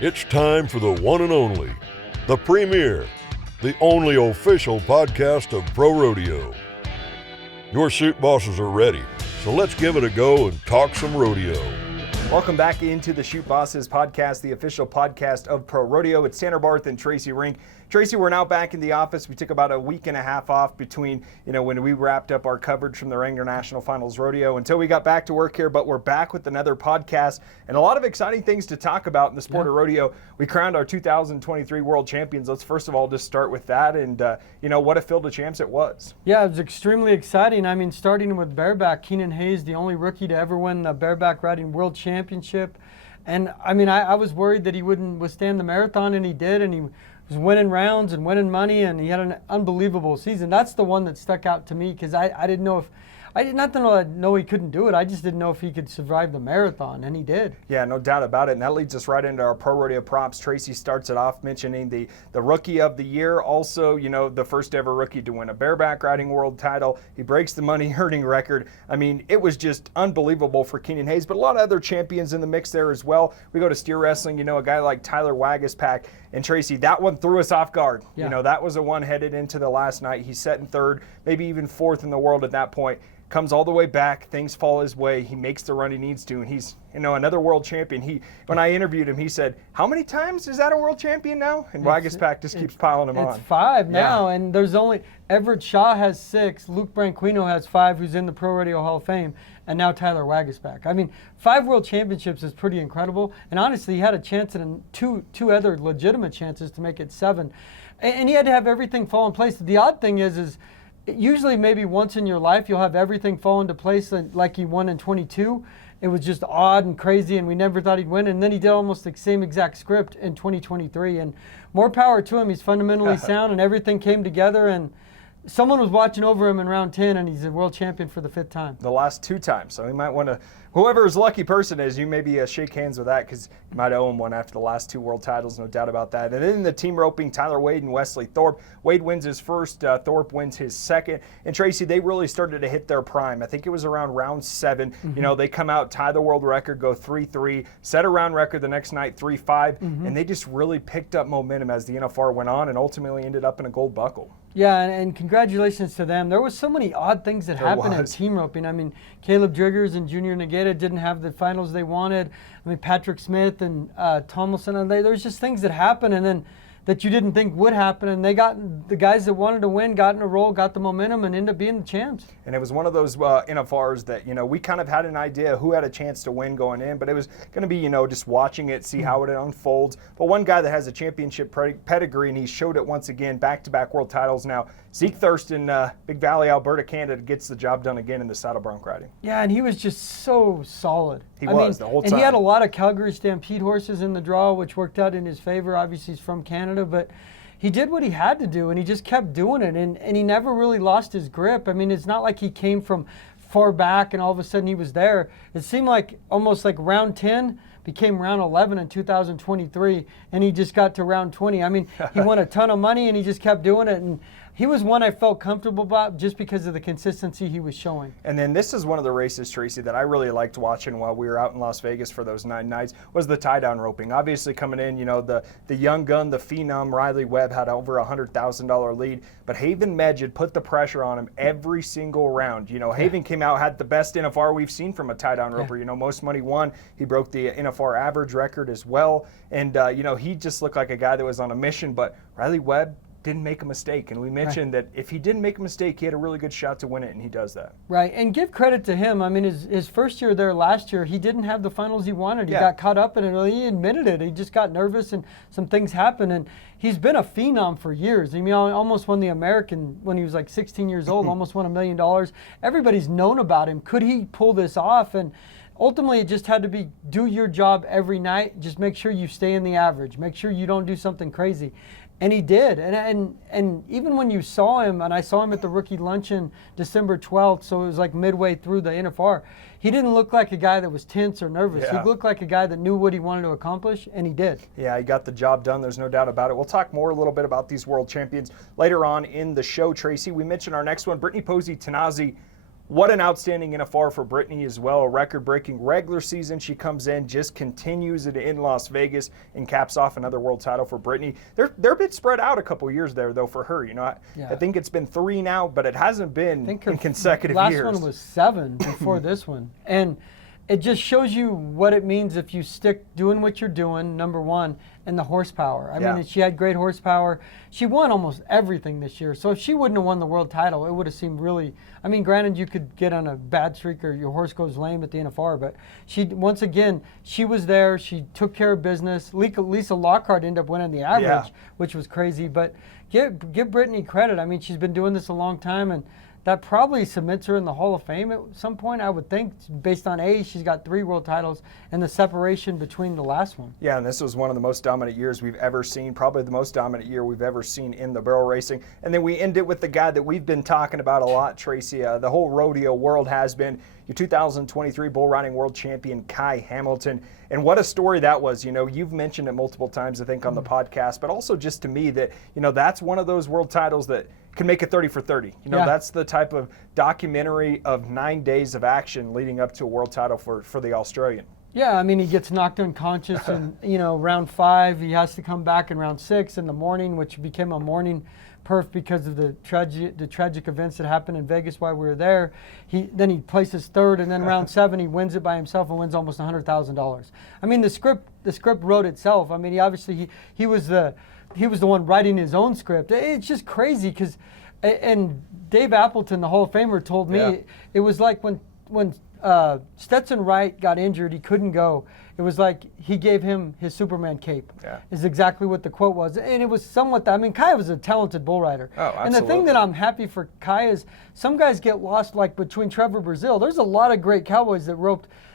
It's time for the one and only, the premier, the only official podcast of ProRodeo. Your Chute Bosses are ready, so let's give it a go and talk some rodeo. Welcome back into the Chute Bosses podcast, the official podcast of ProRodeo. It's Tanner Barth and Tracy Rink. Tracy, we're now back in the office. We took about a week and a half off between, when we wrapped up our coverage from the Wrangler National Finals Rodeo until we got back to work here, but we're back with another podcast and a lot of exciting things to talk about in the sport of rodeo. We crowned our 2023 World Champions. Let's first of all just start with that and, what a field of champs it was. Yeah, it was extremely exciting. I mean, starting with bareback, Keenan Hayes, the only rookie to ever win the bareback riding World Championship. And, I was worried that he wouldn't withstand the marathon, and he did, and he was winning rounds and winning money, and he had an unbelievable season. That's the one that stuck out to me because I didn't know if – not that I know he couldn't do it. I just didn't know if he could survive the marathon, and he did. Yeah, no doubt about it. And that leads us right into our Pro Rodeo props. Tracy starts it off mentioning the Rookie of the Year. Also, the first ever rookie to win a bareback riding world title. He breaks the money earning record. I mean, it was just unbelievable for Keenan Hayes, but a lot of other champions in the mix there as well. We go to steer wrestling, a guy like Tyler Wagaspack. And Tracy, that one threw us off guard. Yeah. That was a one headed into the last night. He's set in third, maybe even fourth in the world at that point. Comes all the way back, things fall his way, he makes the run he needs to, and he's another world champion. When I interviewed him, he said, how many times is that a world champion now? And Wagaspack just keeps piling him on. It's 5 now, and there's only Everett Shaw has 6, Luke Branquinho has 5, who's in the Pro Rodeo Hall of Fame, and now Tyler Wagaspack. I mean, 5 world championships is pretty incredible, and honestly, he had a chance and two other legitimate chances to make it 7, and he had to have everything fall in place. The odd thing is usually maybe once in your life you'll have everything fall into place like he won in 22. It was just odd and crazy, and we never thought he'd win. And then he did almost the same exact script in 2023. And more power to him. He's fundamentally sound, and everything came together. And someone was watching over him in round 10, and he's a world champion for the 5th time. The last 2 times. So he might want to, whoever his lucky person is, you maybe shake hands with that because you might owe him one after the last 2 world titles, no doubt about that. And then in the team roping, Tyler Wade and Wesley Thorpe. Wade wins his first, Thorpe wins his second. And Tracy, they really started to hit their prime. I think it was around round 7. Mm-hmm. They come out, tie the world record, go 3-3, set a round record the next night, 3-5. Mm-hmm. And they just really picked up momentum as the NFR went on and ultimately ended up in a gold buckle. Yeah, and congratulations to them. There was so many odd things that happened in team roping. I mean, Caleb Driggers and Junior Negata didn't have the finals they wanted. I mean, Patrick Smith and Tomlinson, and there's just things that happened and then that you didn't think would happen, and they got the guys that wanted to win, got in a roll, got the momentum, and ended up being the champs. And it was one of those NFRs that, we kind of had an idea who had a chance to win going in, but it was going to be, just watching it, see how it unfolds. But one guy that has a championship pedigree, and he showed it once again, back-to-back world titles now, Zeke Thurston, Big Valley, Alberta, Canada, gets the job done again in the saddle bronc riding. Yeah, and he was just so solid. He was the whole time. And he had a lot of Calgary Stampede horses in the draw, which worked out in his favor. Obviously, he's from Canada, but he did what he had to do, and he just kept doing it, and he never really lost his grip. I mean, it's not like he came from far back and all of a sudden he was there. It seemed like almost like round 10 became round 11 in 2023, and he just got to round 20. I mean, he won a ton of money, and he just kept doing it, and he was one I felt comfortable about just because of the consistency he was showing. And then this is one of the races, Tracy, that I really liked watching while we were out in Las Vegas for those 9 nights, was the tie-down roping. Obviously coming in, the young gun, the phenom, Riley Webb had over a $100,000 lead, but Haven Medjid put the pressure on him every single round. Haven came out, had the best NFR we've seen from a tie-down roper. Most money won. He broke the NFR average record as well. And, he just looked like a guy that was on a mission, but Riley Webb didn't make a mistake. And we mentioned that if he didn't make a mistake, he had a really good shot to win it, and he does that. Right, and give credit to him. I mean, his first year there last year, he didn't have the finals he wanted. He got caught up in it. He admitted it. He just got nervous, and some things happened. And he's been a phenom for years. I mean, he almost won the American when he was like 16 years old, almost won $1 million. Everybody's known about him. Could he pull this off? And ultimately, it just had to be do your job every night. Just make sure you stay in the average. Make sure you don't do something crazy. And he did. And even when you saw him, and I saw him at the rookie luncheon December 12th, so it was like midway through the NFR, he didn't look like a guy that was tense or nervous. He looked like a guy that knew what he wanted to accomplish, and he did. Yeah, he got the job done. There's no doubt about it. We'll talk more a little bit about these world champions later on in the show, Tracy. We mentioned our next one, Brittany Posey Tanazi. What an outstanding NFR for Brittany as well. A record-breaking regular season. She comes in, just continues it in Las Vegas, and caps off another world title for Brittany. They're a bit spread out a couple years there, though, for her. I think it's been 3 now, but it hasn't been in consecutive years. Last one was 7 before this one. And it just shows you what it means if you stick doing what you're doing, number one, and the horsepower. I mean, she had great horsepower. She won almost everything this year. So if she wouldn't have won the world title, it would have seemed really, I mean, granted, you could get on a bad streak or your horse goes lame at the NFR, but once again, she was there. She took care of business. Lisa Lockhart ended up winning the average, which was crazy. But give Brittany credit. I mean, she's been doing this a long time, and that probably submits her in the Hall of Fame at some point, I would think, based on age. She's got 3 world titles and the separation between the last one. Yeah, and this was one of the most dominant years we've ever seen, probably the most dominant year we've ever seen in the barrel racing. And then we end it with the guy that we've been talking about a lot, Tracy. The whole rodeo world has been your 2023 bull riding world champion, Kai Hamilton. And what a story that was. You've mentioned it multiple times, I think, on the podcast, but also just to me that, that's one of those world titles that can make it 30 for 30. That's the type of documentary of 9 days of action leading up to a world title for the Australian. Yeah, I mean, he gets knocked unconscious in, round 5. He has to come back in round 6 in the morning, which became a morning perf because of the tragic events that happened in Vegas while we were there. Then he places 3rd, and then round 7 he wins it by himself and wins almost $100,000. I mean, the script wrote itself. I mean, he was the one writing his own script. It's just crazy because, and Dave Appleton, the Hall of Famer, told me it was like when Stetson Wright got injured, he couldn't go. It was like he gave him his Superman cape. Yeah. Is exactly what the quote was. And it was somewhat that. I mean, Kai was a talented bull rider. Oh, absolutely. And the thing that I'm happy for Kai is some guys get lost, like between Trevor Brazil. There's a lot of great cowboys that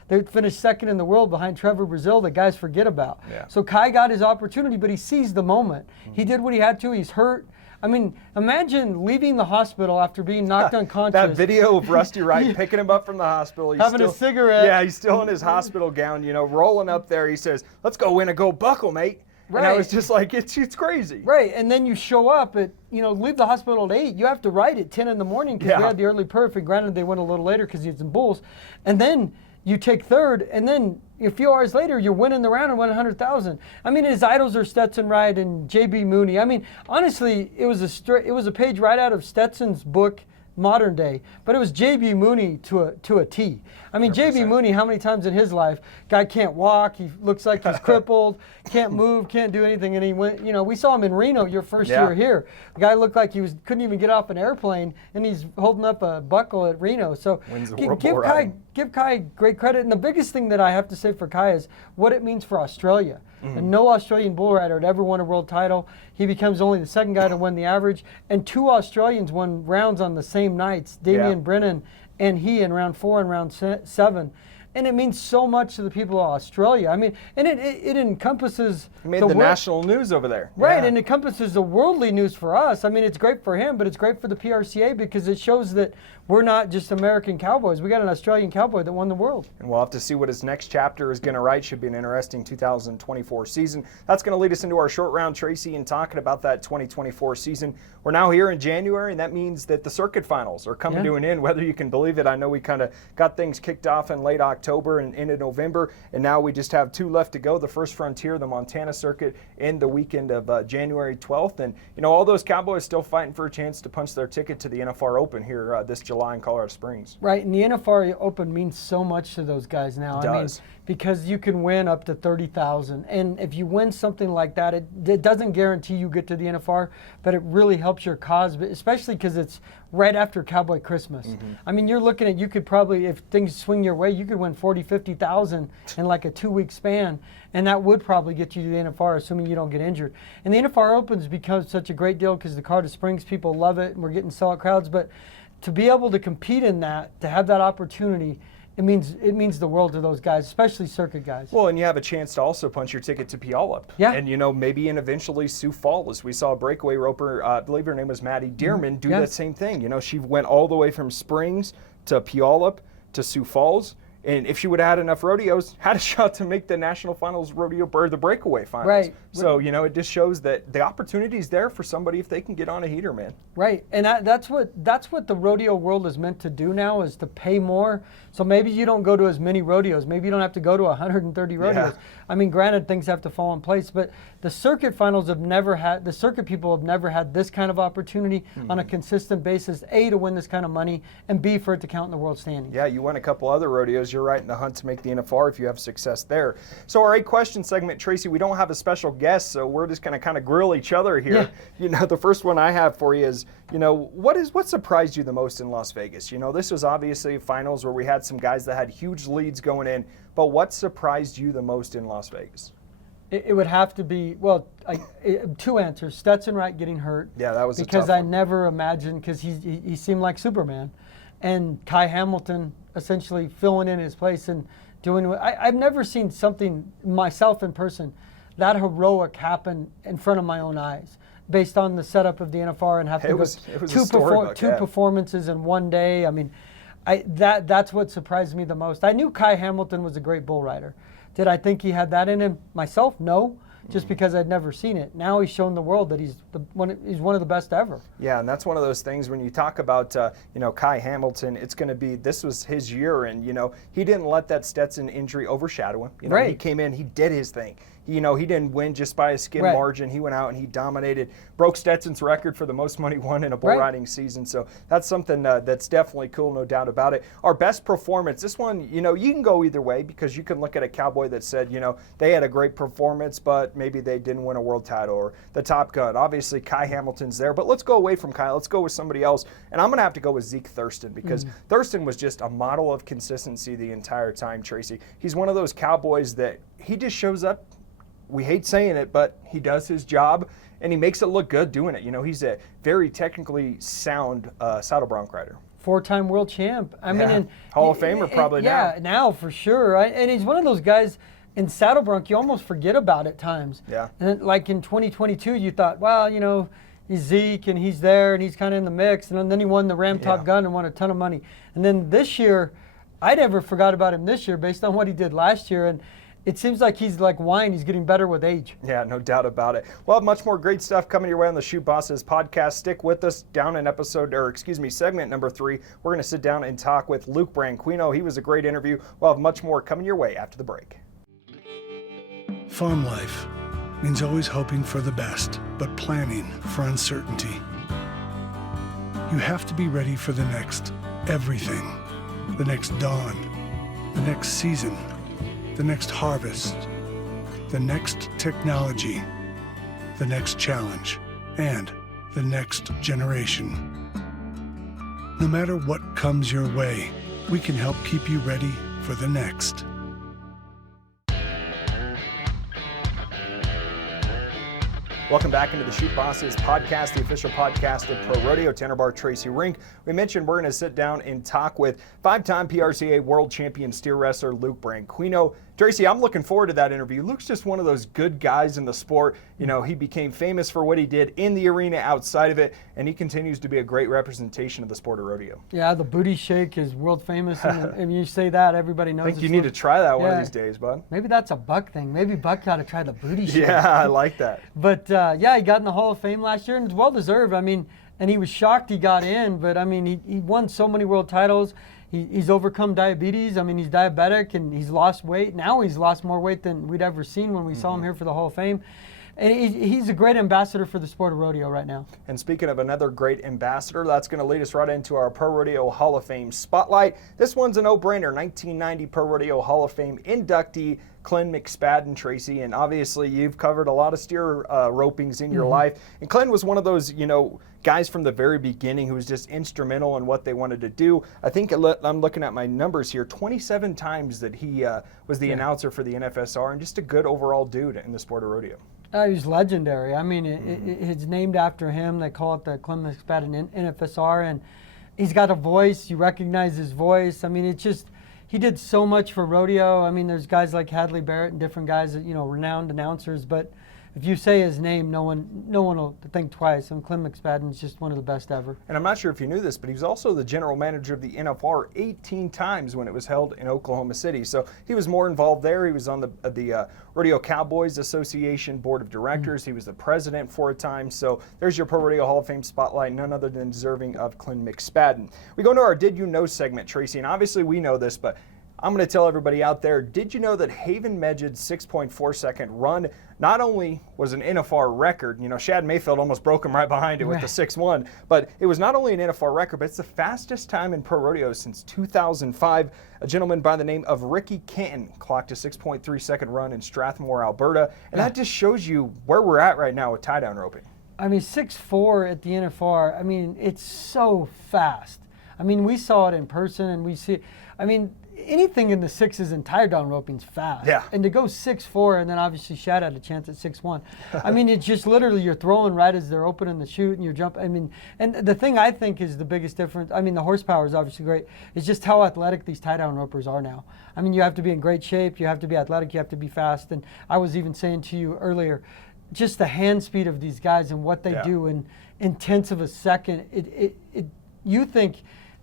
they finished 2nd in the world behind Trevor Brazil that guys forget about. Yeah. So Kai got his opportunity, but he seized the moment. Mm-hmm. He did what he had to. He's hurt. I mean, imagine leaving the hospital after being knocked unconscious. That video of Rusty Wright picking him up from the hospital. He's having a cigarette. Yeah, he's still in his hospital gown, rolling up there. He says, "Let's go win a gold buckle, mate." Right. And I was just like, it's crazy. Right, and then you show up at, leave the hospital at 8. You have to ride at 10 in the morning because we had the early perf, and granted they went a little later because he had some bulls. And then you take 3rd, and then a few hours later, you're winning the round and win $100,000. I mean, his idols are Stetson Wright and J.B. Mooney. I mean, honestly, it was a page right out of Stetson's book, Modern Day, but it was J.B. Mooney to a T. I mean, J.B. Mooney, how many times in his life, guy can't walk, he looks like he's crippled, can't move, can't do anything, and he went, we saw him in Reno your first year here. The guy looked like he couldn't even get off an airplane, and he's holding up a buckle at Reno. So give Kai great credit. And the biggest thing that I have to say for Kai is what it means for Australia. Mm-hmm. And no Australian bull rider had ever won a world title. He becomes only the 2nd guy to win the average. And 2 Australians won rounds on the same nights, Damian Brennan and he in round 4 and round 7. And it means so much to the people of Australia. I mean, and it encompasses... It made the national news over there. Right, and it encompasses the worldly news for us. I mean, it's great for him, but it's great for the PRCA because it shows that we're not just American cowboys. We got an Australian cowboy that won the world. And we'll have to see what his next chapter is going to write. Should be an interesting 2024 season. That's going to lead us into our short round, Tracy, and talking about that 2024 season. We're now here in January, and that means that the circuit finals are coming to an end, whether you can believe it. I know we kind of got things kicked off in late October and into November, and now we just have 2 left to go. The First Frontier, the Montana circuit, in the weekend of January 12th. And, all those cowboys still fighting for a chance to punch their ticket to the NFR Open here this July in Colorado Springs. Right, and the NFR Open means so much to those guys now. It does. Because you can win up to $30,000, and if you win something like that, it doesn't guarantee you get to the NFR, but it really helps your cause, especially because it's right after Cowboy Christmas. Mm-hmm. I mean, you're looking at, you could probably, if things swing your way, you could win $40,000-$50,000 in like a 2-week span, and that would probably get you to the NFR, assuming you don't get injured. And the NFR Open's become such a great deal because the Colorado Springs people love it, and we're getting sellout crowds, but to be able to compete in that, to have that opportunity, it means the world to those guys, especially circuit guys. Well, and you have a chance to also punch your ticket to Puyallup. Yeah. And, maybe and eventually Sioux Falls. We saw a breakaway roper, I believe her name was Maddie Dearman, do that same thing. She went all the way from Springs to Puyallup to Sioux Falls. And if she would have had enough rodeos, had a shot to make the National Finals Rodeo or the breakaway finals. Right. So, you know, it just shows that the opportunity's there for somebody if they can get on a heater, man. Right. And that's what the rodeo world is meant to do now, is to pay more. So maybe you don't go to as many rodeos. Maybe you don't have to go to 130 rodeos. Yeah. I mean, granted, things have to fall in place, but the circuit people have never had this kind of opportunity on a consistent basis, A, to win this kind of money, and B, for it to count in the world standings. Yeah, you win a couple other rodeos, you're right in the hunt to make the NFR if you have success there. So our 8-question segment, Tracy, we don't have a special guest, so we're just going to kind of grill each other here. Yeah. You know, the first one I have for you is, you know, what surprised you the most in Las Vegas? You know, this was obviously finals where we had some guys that had huge leads going in, but what surprised you the most in Las Vegas? It would have to be, well, two answers. Stetson Wright getting hurt. Yeah, that was a because tough I one. never imagined, because he seemed like Superman, and Kai Hamilton essentially filling in his place and doing. I've never seen something myself in person that heroic happen in front of my own eyes, based on the setup of the NFR and having two performances in one day. I mean, that's what surprised me the most. I knew Kai Hamilton was a great bull rider. Did I think he had that in him myself? No, just because I'd never seen it. Now he's shown the world that he's one of the best ever. Yeah, and that's one of those things when you talk about, you know, Kai Hamilton, it's going to be, this was his year, and, you know, he didn't let that Stetson injury overshadow him. You know, right. He came in, he did his thing. You know, he didn't win just by a skin right. margin. He went out and he dominated, broke Stetson's record for the most money won in a bull right. riding season. So that's something that's definitely cool, no doubt about it. Our best performance, this one, you know, you can go either way, because you can look at a cowboy that said, you know, they had a great performance, but maybe they didn't win a world title, or the Top Gun. Obviously, Kai Hamilton's there, but let's go away from Kai. Let's go with somebody else. And I'm going to have to go with Zeke Thurston, because Thurston was just a model of consistency the entire time, Tracy. He's one of those cowboys that he just shows up. We hate saying it, but he does his job, and he makes it look good doing it. You know, he's a very technically sound saddle bronc rider. 4-time world champ. I mean, and Hall of Famer probably now. Yeah, now for sure. Right? And he's one of those guys in saddle bronc you almost forget about at times. Yeah. And like in 2022, you thought, well, you know, he's Zeke and he's there and he's kind of in the mix. And then he won the Ram Top Gun and won a ton of money. And then this year, I never forgot about him this year based on what he did last year. And it seems like he's like wine. He's getting better with age. Yeah, no doubt about it. We'll have much more great stuff coming your way on the Chute Bosses podcast. Stick with us down in segment number 3. We're going to sit down and talk with Luke Branquinho. He was a great interview. We'll have much more coming your way after the break. Farm life means always hoping for the best, but planning for uncertainty. You have to be ready for the next everything, the next dawn, the next season, the next harvest, the next technology, the next challenge, and the next generation. No matter what comes your way, we can help keep you ready for the next. Welcome back into the Chute Bosses podcast, the official podcast of ProRodeo. Tanner Bar, Tracy Rink. We mentioned we're going to sit down and talk with 5-time PRCA World Champion steer wrestler Luke Branquinho. Tracy, I'm looking forward to that interview. Luke's just one of those good guys in the sport. You know, he became famous for what he did in the arena, outside of it, and he continues to be a great representation of the sport of rodeo. Yeah, the booty shake is world famous, and you say that, everybody knows. I think you need to try that one of these days, bud. Maybe that's a Buck thing. Maybe Buck got to try the booty shake. Yeah, I like that. But yeah, he got in the Hall of Fame last year, and it's well deserved. I mean, and he was shocked he got in, but I mean, he won so many world titles. He's overcome diabetes. I mean, he's diabetic, and he's lost weight. Now he's lost more weight than we'd ever seen when we saw him here for the Hall of Fame. And he's a great ambassador for the sport of rodeo right now. And speaking of another great ambassador, that's going to lead us right into our Pro Rodeo Hall of Fame spotlight. This one's a no-brainer. 1990 Pro Rodeo Hall of Fame inductee Clem McSpadden, Tracy. And obviously, you've covered a lot of steer ropings in your life. And Clem was one of those, you know, guys from the very beginning who was just instrumental in what they wanted to do. I think I'm looking at my numbers here, 27 times that he was the announcer for the NFSR, and just a good overall dude in the sport of rodeo. He's legendary. I mean, it's named after him. They call it the Clem McSpadden NFSR, and he's got a voice. You recognize his voice. I mean, it's just, he did so much for rodeo. I mean, there's guys like Hadley Barrett and different guys that, you know, renowned announcers, but if you say his name, no one will think twice. And Clem McSpadden is just one of the best ever. And I'm not sure if you knew this, but he was also the general manager of the NFR 18 times when it was held in Oklahoma City. So he was more involved there. He was on the Rodeo Cowboys Association Board of Directors. He was the president for a time. So there's your Pro Rodeo Hall of Fame spotlight, none other than deserving of Clem McSpadden. We go into our Did You Know segment, Tracy, and obviously we know this, but I'm going to tell everybody out there, did you know that Haven Medjed's 6.4 second run not only was an NFR record, Shad Mayfield almost broke him right behind it with the 6.1, but it was not only an NFR record, but it's the fastest time in pro rodeo since 2005. A gentleman by the name of Ricky Canton clocked a 6.3 second run in Strathmore, Alberta, and that just shows you where we're at right now with tie-down roping. I mean, 6.4 at the NFR, I mean, it's so fast. I mean, we saw it in person and we see it. I mean, anything in the sixes and tie-down roping's fast. Yeah. And to go 6.4, and then obviously Shad had a chance at 6.1. I mean, it's just literally you're throwing right as they're opening the chute and you're jumping. I mean, and the thing I think is the biggest difference, I mean, the horsepower is obviously great. It's just how athletic these tie-down ropers are now. I mean, you have to be in great shape, you have to be athletic, you have to be fast. And I was even saying to you earlier, just the hand speed of these guys and what they do in tenths of a second. You think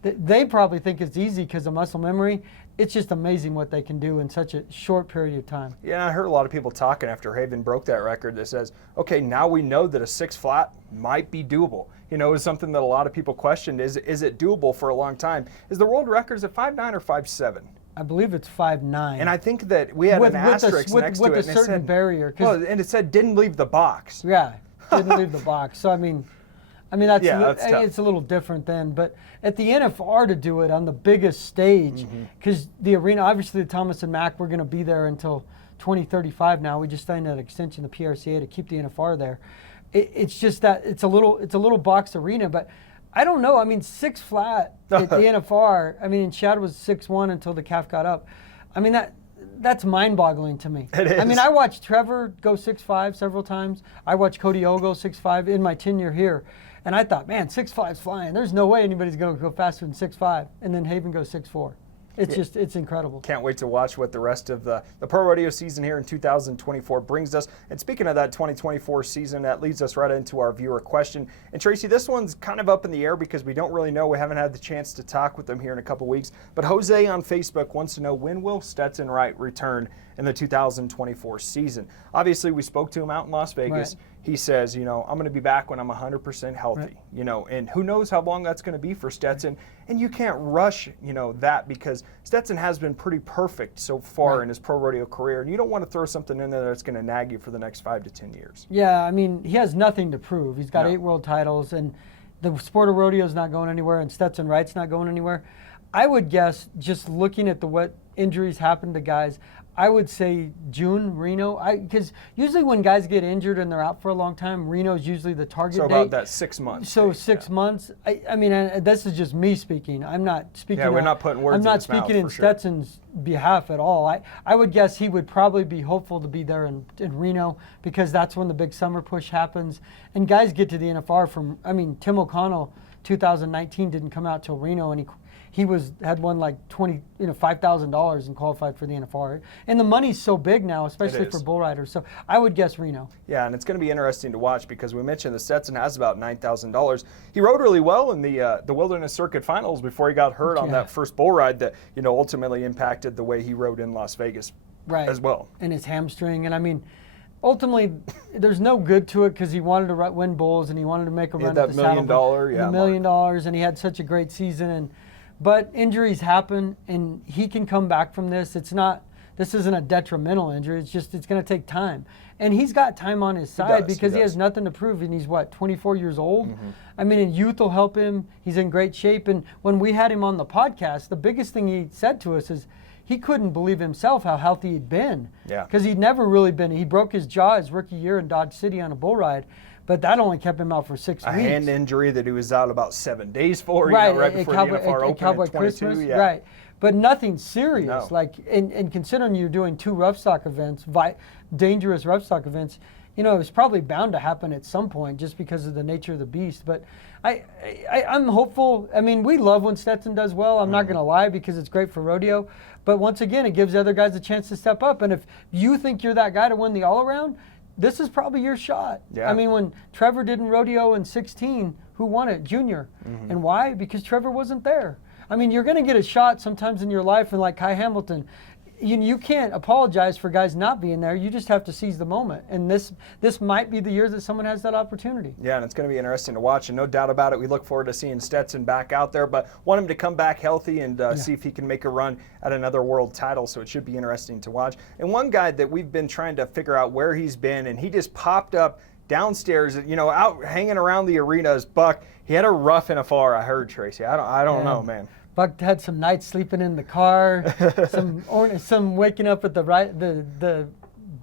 that they probably think it's easy because of muscle memory. It's just amazing what they can do in such a short period of time. Yeah, I heard a lot of people talking after Haven broke that record that says, okay, now we know that a 6 flat might be doable. It was something that a lot of people questioned. Is it doable for a long time? Is the world record at 5'9" or 5'7"? I believe it's 5'9". And I think that we had an asterisk next to it. With a certain barrier. Well, and it said didn't leave the box. Yeah, didn't leave the box. So, I mean that's it's a little different then. But at the NFR to do it on the biggest stage, because the arena, obviously Thomas and Mack, we're going to be there until 2035 now. We just signed that extension, the PRCA, to keep the NFR there. It's just that it's a little box arena, but I don't know. I mean, 6 flat at the NFR. I mean, Shad was 6'1" until the calf got up. I mean, that's mind-boggling to me. It is. I mean, I watched Trevor go 6'5" several times. I watched Cody O go 6'5" in my tenure here. And I thought, man, 6'5's flying. There's no way anybody's going to go faster than 6'5. And then Haven goes 6'4. It's incredible. Can't wait to watch what the rest of the Pro Rodeo season here in 2024 brings us. And speaking of that 2024 season, that leads us right into our viewer question. And Tracy, this one's kind of up in the air because we don't really know. We haven't had the chance to talk with them here in a couple weeks. But Jose on Facebook wants to know, when will Stetson Wright return in the 2024 season? Obviously, we spoke to him out in Las Vegas. Right. He says, I'm going to be back when I'm 100% healthy, and who knows how long that's going to be for Stetson. And you can't rush, that, because Stetson has been pretty perfect so far in his pro rodeo career. And you don't want to throw something in there that's going to nag you for the next 5 to 10 years. Yeah, I mean, he has nothing to prove. He's got 8 world titles, and the sport of rodeo is not going anywhere, and Stetson Wright's not going anywhere. I would guess, just looking at what injuries happen to guys, I would say June, Reno, because usually when guys get injured and they're out for a long time, Reno's usually the target date. So about that 6 months. So 6 months. I mean, this is just me speaking. I'm not speaking. Yeah, we're not putting words in his mouth. I'm not speaking in Stetson's behalf at all. I would guess he would probably be hopeful to be there in Reno, because that's when the big summer push happens. And guys get to the NFR Tim O'Connell, 2019 didn't come out till Reno, and he had won like $5,000 and qualified for the NFR. And the money's so big now, especially for bull riders. So I would guess Reno. Yeah, and it's going to be interesting to watch, because we mentioned that Stetson has about $9,000. He rode really well in the Wilderness Circuit Finals before he got hurt on that first bull ride that ultimately impacted the way he rode in Las Vegas as well. And his hamstring. And I mean, ultimately, there's no good to it, because he wanted to win bulls and he wanted to make a run at the $1 million, $1 million, and he had such a great season. But injuries happen, and he can come back from this. This isn't a detrimental injury. It's going to take time. And he's got time on his side because he has nothing to prove, and he's 24 years old? I mean, and youth will help him. He's in great shape. And when we had him on the podcast, the biggest thing he said to us is he couldn't believe himself how healthy he'd been. Yeah. Because he'd never really been. He broke his jaw his rookie year in Dodge City on a bull ride. But that only kept him out for 6 weeks. A hand injury that he was out about 7 days for, right before the NFR opened in 22. Christmas, yeah. Right. But nothing serious. No. Like, and considering you're doing 2 rough stock events, dangerous rough stock events, it was probably bound to happen at some point just because of the nature of the beast. But I'm hopeful. I mean, we love when Stetson does well. I'm not going to lie, because it's great for rodeo. But once again, it gives other guys a chance to step up. And if you think you're that guy to win the all-around, this is probably your shot. Yeah. I mean, when Trevor did in rodeo in 16, who won it? Junior. And why? Because Trevor wasn't there. I mean, you're going to get a shot sometimes in your life, and like Kai Hamilton, you can't apologize for guys not being there. You just have to seize the moment. And this might be the year that someone has that opportunity. Yeah, and it's going to be interesting to watch, and no doubt about it, we look forward to seeing Stetson back out there, but want him to come back healthy and see if he can make a run at another world title, so it should be interesting to watch. And one guy that we've been trying to figure out where he's been, and he just popped up downstairs, out hanging around the arena, is Buck. He had a rough NFR, I heard, Tracy. I don't know, man. Buck had some nights sleeping in the car, some waking up at the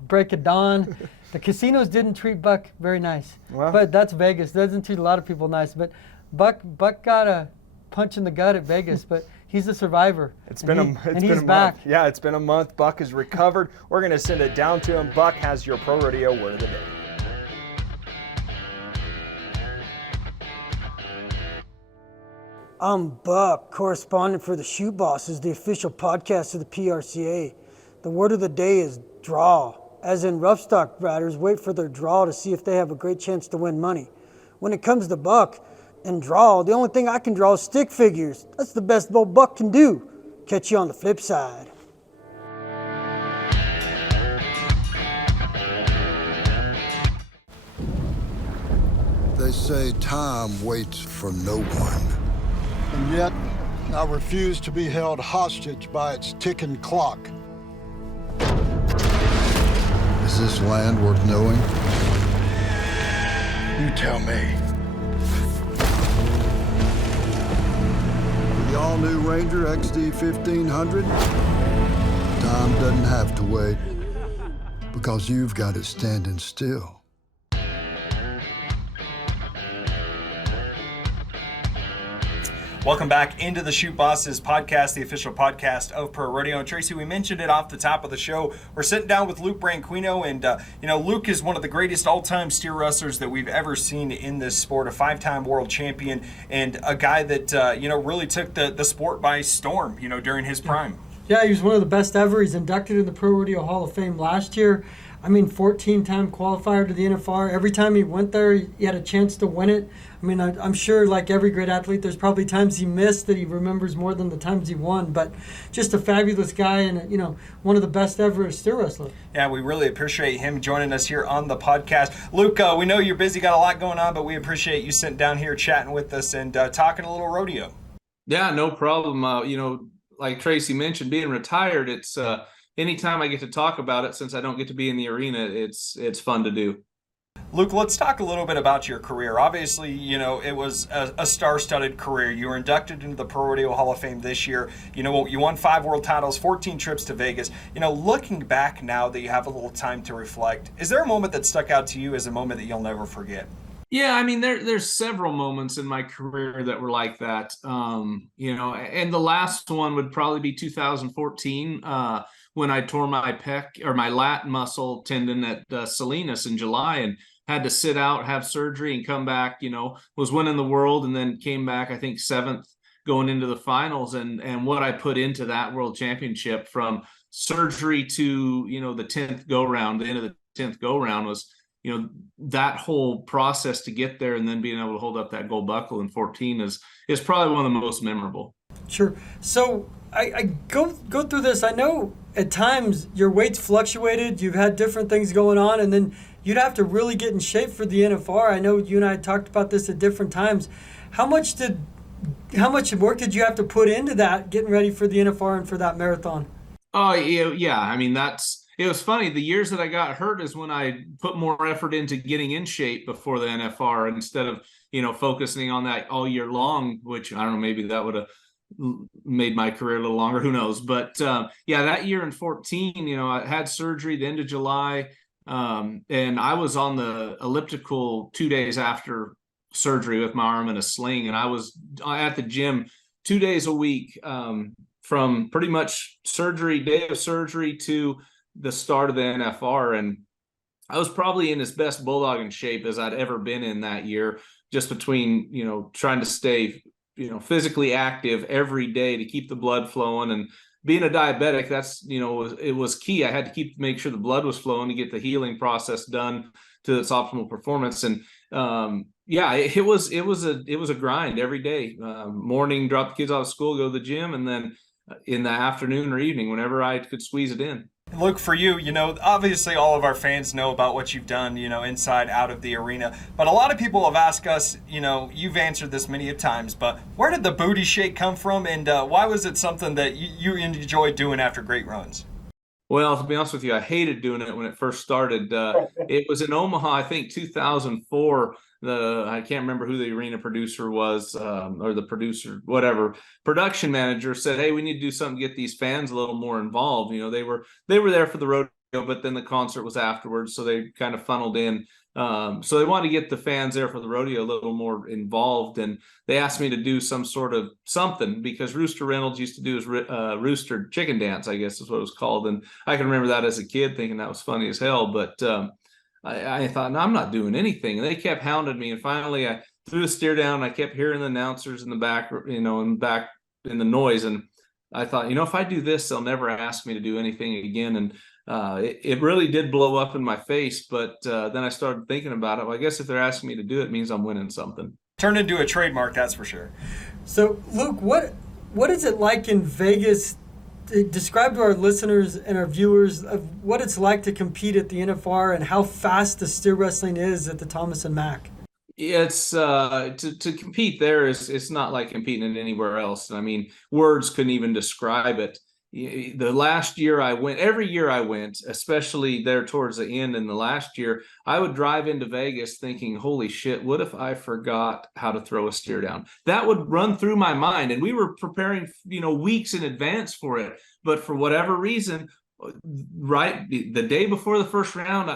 break of dawn. The casinos didn't treat Buck very nice, but that's Vegas. Doesn't treat a lot of people nice. But Buck got a punch in the gut at Vegas, but he's a survivor. It's been a month. Yeah, it's been a month. Buck is recovered. We're going to send it down to him. Buck has your Pro Rodeo word of the day. I'm Buck, correspondent for the Chute Bosses, the official podcast of the PRCA. The word of the day is draw, as in rough stock riders wait for their draw to see if they have a great chance to win money. When it comes to Buck and draw, the only thing I can draw is stick figures. That's the best old Buck can do. Catch you on the flip side. They say time waits for no one. And yet, I refuse to be held hostage by its ticking clock. Is this land worth knowing? You tell me. With the all-new Ranger XD 1500, time doesn't have to wait, because you've got it standing still. Welcome back into the Chute Bosses podcast, the official podcast of ProRodeo. And Tracy, we mentioned it off the top of the show. We're sitting down with Luke Branquinho, and Luke is one of the greatest all-time steer wrestlers that we've ever seen in this sport, a 5-time world champion, and a guy that really took the sport by storm, during his prime. Yeah, he was one of the best ever. He's inducted in the Pro Rodeo Hall of Fame last year. 14-time qualifier to the NFR. Every time he went there, he had a chance to win it. I'm sure, like every great athlete, there's probably times he missed that he remembers more than the times he won. But just a fabulous guy and, one of the best ever steer wrestlers. Yeah, we really appreciate him joining us here on the podcast. Luke, we know you're busy, got a lot going on, but we appreciate you sitting down here chatting with us and talking a little rodeo. Yeah, no problem. Like Tracy mentioned, being retired, it's anytime I get to talk about it, since I don't get to be in the arena, it's fun to do. Luke, let's talk a little bit about your career. Obviously, it was a star-studded career. You were inducted into the Pro Rodeo Hall of Fame this year. You won 5 world titles, 14 trips to Vegas. Looking back now that you have a little time to reflect, is there a moment that stuck out to you as a moment that you'll never forget? Yeah, there's several moments in my career that were like that. And the last one would probably be 2014 when I tore my pec or my lat muscle tendon at Salinas in July and had to sit out, have surgery, and come back. Was winning the world and then came back, I think, 7th going into the finals. And what I put into that world championship from surgery to the 10th go round, the end of the 10th go round was. That whole process to get there and then being able to hold up that gold buckle in 14 is probably one of the most memorable. Sure. So I go through this. I know at times your weight's fluctuated. You've had different things going on, and then you'd have to really get in shape for the NFR. I know you and I talked about this at different times. How much work did you have to put into that, getting ready for the NFR and for that marathon? Oh, yeah. It was funny. The years that I got hurt is when I put more effort into getting in shape before the NFR instead of, focusing on that all year long, which I don't know, maybe that would have made my career a little longer. Who knows? But that year in 14, I had surgery the end of July. And I was on the elliptical 2 days after surgery with my arm in a sling. And I was at the gym 2 days a week from pretty much day of surgery to the start of the NFR, and I was probably in as best bulldogging shape as I'd ever been in that year, just between trying to stay physically active every day to keep the blood flowing being a diabetic, that's, it was key. I had to make sure the blood was flowing to get the healing process done to its optimal performance. And it was a grind every day. Morning, drop the kids off of school, go to the gym, and then in the afternoon or evening, whenever I could squeeze it in. Luke, for you, obviously all of our fans know about what you've done, inside, out of the arena. But a lot of people have asked us, you've answered this many a times, but where did the booty shake come from, and why was it something that you enjoyed doing after great runs? Well, to be honest with you, I hated doing it when it first started. It was in Omaha, I think 2004. I can't remember who the arena producer was, or the producer, whatever, production manager said, "Hey, we need to do something to get these fans a little more involved." They were there for the rodeo, but then the concert was afterwards, so they kind of funneled in. So they wanted to get the fans there for the rodeo a little more involved, and they asked me to do some sort of something, because Rooster Reynolds used to do his Rooster Chicken Dance, I guess is what it was called, and I can remember that as a kid thinking that was funny as hell, but I thought, no, I'm not doing anything. And they kept hounding me, and finally I threw the steer down. I kept hearing the announcers in the back, back in the noise, and I thought, if I do this, they'll never ask me to do anything again. And it really did blow up in my face, but then I started thinking about it. Well, I guess if they're asking me to do it, it means I'm winning something. Turned into a trademark, that's for sure. So, Luke, what is it like in Vegas? Describe to our listeners and our viewers of what it's like to compete at the NFR and how fast the steer wrestling is at the Thomas and Mack. It's to compete there it's not like competing anywhere else. I mean, words couldn't even describe it. The last year I went, every year I went, especially there towards the end in the last year, I would drive into Vegas thinking, holy shit, what if I forgot how to throw a steer down? That would run through my mind. And we were preparing, weeks in advance for it. But for whatever reason, right, the day before the first round,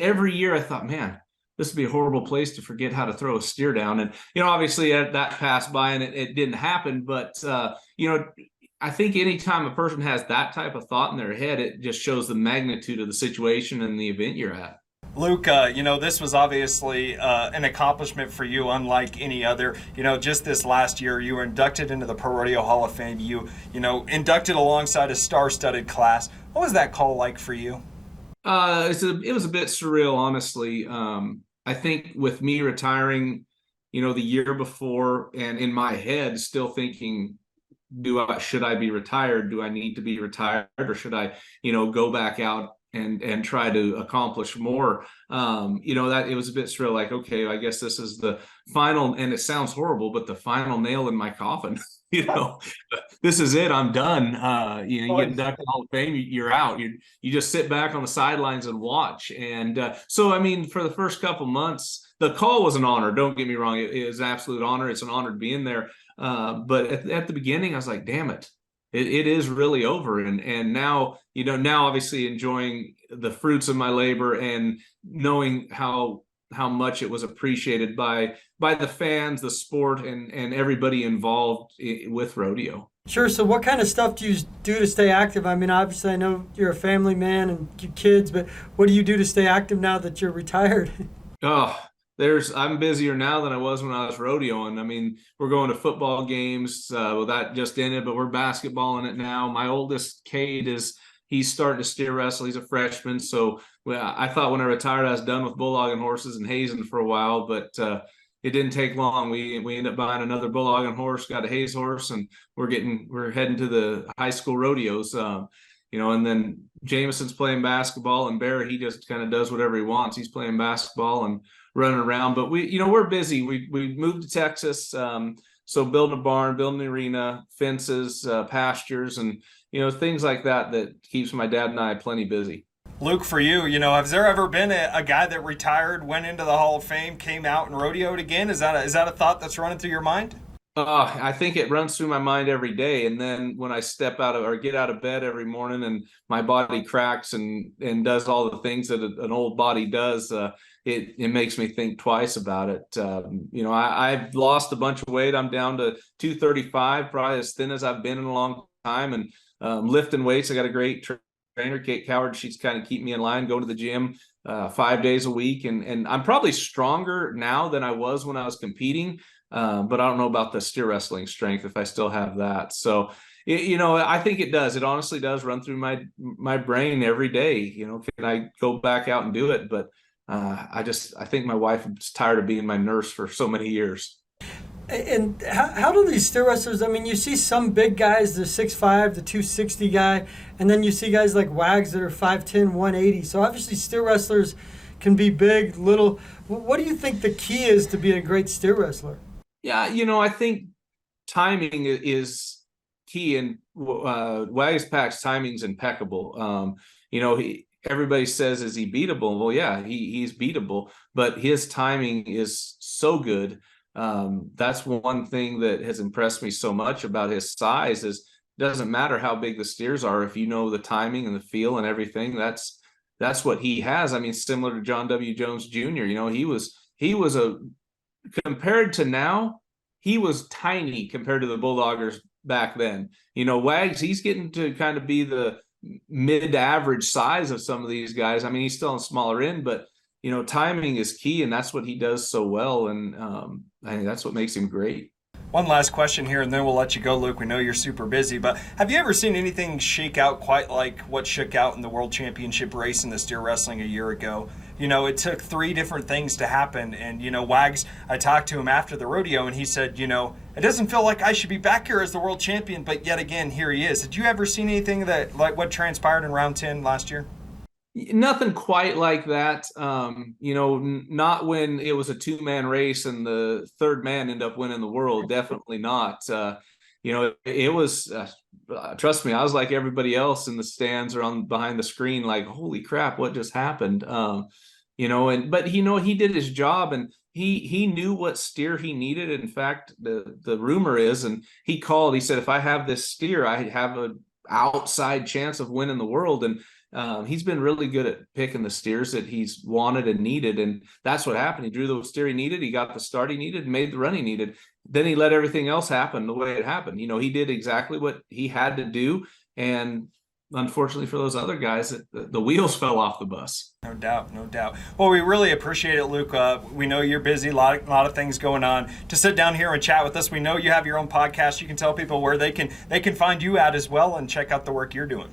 every year I thought, man, this would be a horrible place to forget how to throw a steer down. And, obviously that passed by and it didn't happen. But, I think anytime a person has that type of thought in their head, it just shows the magnitude of the situation and the event you're at. Luke, this was obviously an accomplishment for you unlike any other. Just this last year, you were inducted into the ProRodeo Hall of Fame. You inducted alongside a star-studded class. What was that call like for you? It was a bit surreal, honestly. I think with me retiring, the year before, and in my head still thinking, should I be retired? Do I need to be retired, or should I, go back out and try to accomplish more? That it was a bit surreal. Like, okay, I guess this is the final, and it sounds horrible, but the final nail in my coffin. This is it. I'm done. You get inducted in the Hall of Fame, you're out. You just sit back on the sidelines and watch. And so, I mean, for the first couple months, the call was an honor. Don't get me wrong. It is an absolute honor. It's an honor to be in there. But at the beginning, I was like, damn it. It is really over. And now, now obviously enjoying the fruits of my labor and knowing how much it was appreciated by the fans, the sport, and everybody involved with rodeo. Sure. So what kind of stuff do you do to stay active? I mean, obviously I know you're a family man and your kids, but what do you do to stay active now that you're retired? I'm busier now than I was when I was rodeoing. I mean, we're going to football games. That just ended, but we're basketballing it now. My oldest, Cade, he's starting to steer wrestle. He's a freshman. So I thought when I retired, I was done with bulldogging horses and hazing for a while, but it didn't take long. We ended up buying another bulldogging horse, got a haze horse, and we're heading to the high school rodeos. And then Jameson's playing basketball, and Bear, he just kind of does whatever he wants. He's playing basketball and running around, but we're busy. We moved to Texas. So building a barn, building an arena, fences, pastures, and, things like that keeps my dad and I plenty busy. Luke, for you, has there ever been a guy that retired, went into the Hall of Fame, came out and rodeoed again? Is that a thought that's running through your mind? I think it runs through my mind every day. And then when I step out of or get out of bed every morning and my body cracks and does all the things that an old body does, it makes me think twice about it. I've lost a bunch of weight. I'm down to 235, probably as thin as I've been in a long time. And lifting weights, I got a great trainer, Kate Coward. She's kind of keep me in line, go to the gym 5 days a week. And I'm probably stronger now than I was when I was competing. But I don't know about the steer wrestling strength, if I still have that. So I think it does. It honestly does run through my brain every day. Can I go back out and do it? But I think my wife is tired of being my nurse for so many years. And how do these steer wrestlers, I mean, you see some big guys, the 6'5", the 260 guy, and then you see guys like Wags that are 5'10", 180. So obviously steer wrestlers can be big, little. What do you think the key is to being a great steer wrestler? Yeah, I think timing is key, and Wags Pack's timing's impeccable. Everybody says, is he beatable? Well, yeah, he's beatable, but his timing is so good. That's one thing that has impressed me so much about his size is it doesn't matter how big the steers are. If you know the timing and the feel and everything, that's what he has. I mean, similar to John W. Jones Jr., he was compared to now, he was tiny compared to the Bulldoggers back then. Wags, he's getting to kind of be the mid-average size of some of these guys. I mean, he's still on the smaller end, but timing is key, and that's what he does so well, and I think that's what makes him great. One last question here, and then we'll let you go, Luke. We know you're super busy, but have you ever seen anything shake out quite like what shook out in the World Championship race in the steer wrestling a year ago? It took 3 different things to happen, and, Wags, I talked to him after the rodeo, and he said, it doesn't feel like I should be back here as the world champion, but yet again, here he is. Did you ever see anything that like what transpired in round 10 last year? Nothing quite like that. Not when it was a 2-man race and the third man ended up winning the world. Definitely not. It was, trust me, I was like everybody else in the stands or behind the screen, like, holy crap, what just happened? But he did his job, and he knew what steer he needed. In fact, the rumor is, and he called, he said, if I have this steer, I have an outside chance of winning the world. And he's been really good at picking the steers that he's wanted and needed, and that's what happened. He drew the steer he needed, he got the start he needed, made the run he needed. Then he let everything else happen the way it happened. He did exactly what he had to do, and unfortunately for those other guys, the wheels fell off the bus. No doubt, no doubt. Well, we really appreciate it, Luke. We know you're busy, a lot of things going on. To sit down here and chat with us, we know you have your own podcast. You can tell people where they can find you at as well and check out the work you're doing.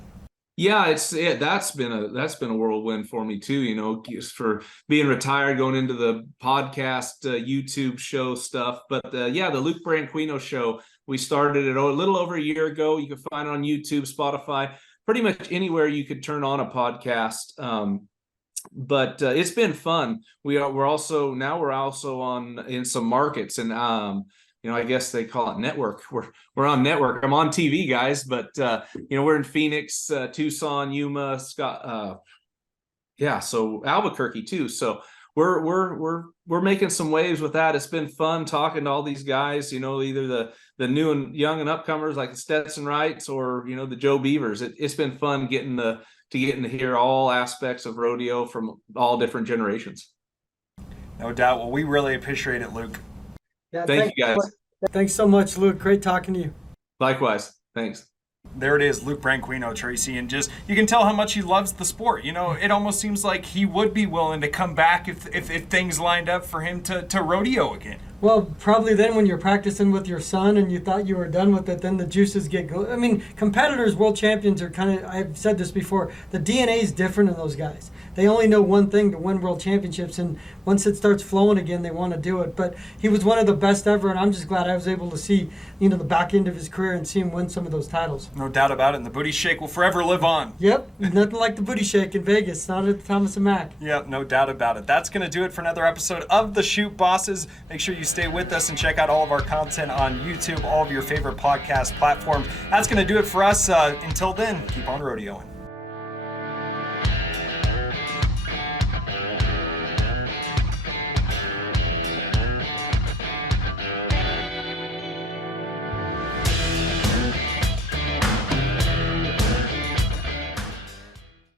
Yeah, that's been a whirlwind for me too, for being retired, going into the podcast, YouTube show stuff. But the Luke Branquinho show, we started it a little over a year ago. You can find it on YouTube, Spotify, pretty much anywhere you could turn on a podcast. But it's been fun. We're also on in some markets, and I guess they call it network. We're on network. I'm on TV, guys, but we're in Phoenix, Tucson, Yuma, so Albuquerque too. So we're making some waves with that. It's been fun talking to all these guys. Either the new and young and upcomers like the Stetson Wrights or the Joe Beavers. It's been fun getting to hear all aspects of rodeo from all different generations. No doubt. Well, we really appreciate it, Luke. Yeah, Thank you, guys. Thanks so much, Luke. Great talking to you. Likewise. Thanks. There it is, Luke Branquinho, Tracy, and just you can tell how much he loves the sport. It almost seems like he would be willing to come back if things lined up for him to rodeo again. Well, probably then when you're practicing with your son and you thought you were done with it, then the juices get going. I mean, competitors, world champions are kind of, I've said this before, the DNA is different in those guys. They only know one thing, to win world championships, and once it starts flowing again, they want to do it. But he was one of the best ever, and I'm just glad I was able to see, the back end of his career and see him win some of those titles. No doubt about it, and the booty shake will forever live on. Yep, nothing like the booty shake in Vegas, not at the Thomas Mack. Yep, no doubt about it. That's going to do it for another episode of the Chute Bosses. Make sure you stay with us and check out all of our content on YouTube, all of your favorite podcast platforms. That's going to do it for us. Until then, keep on rodeoing.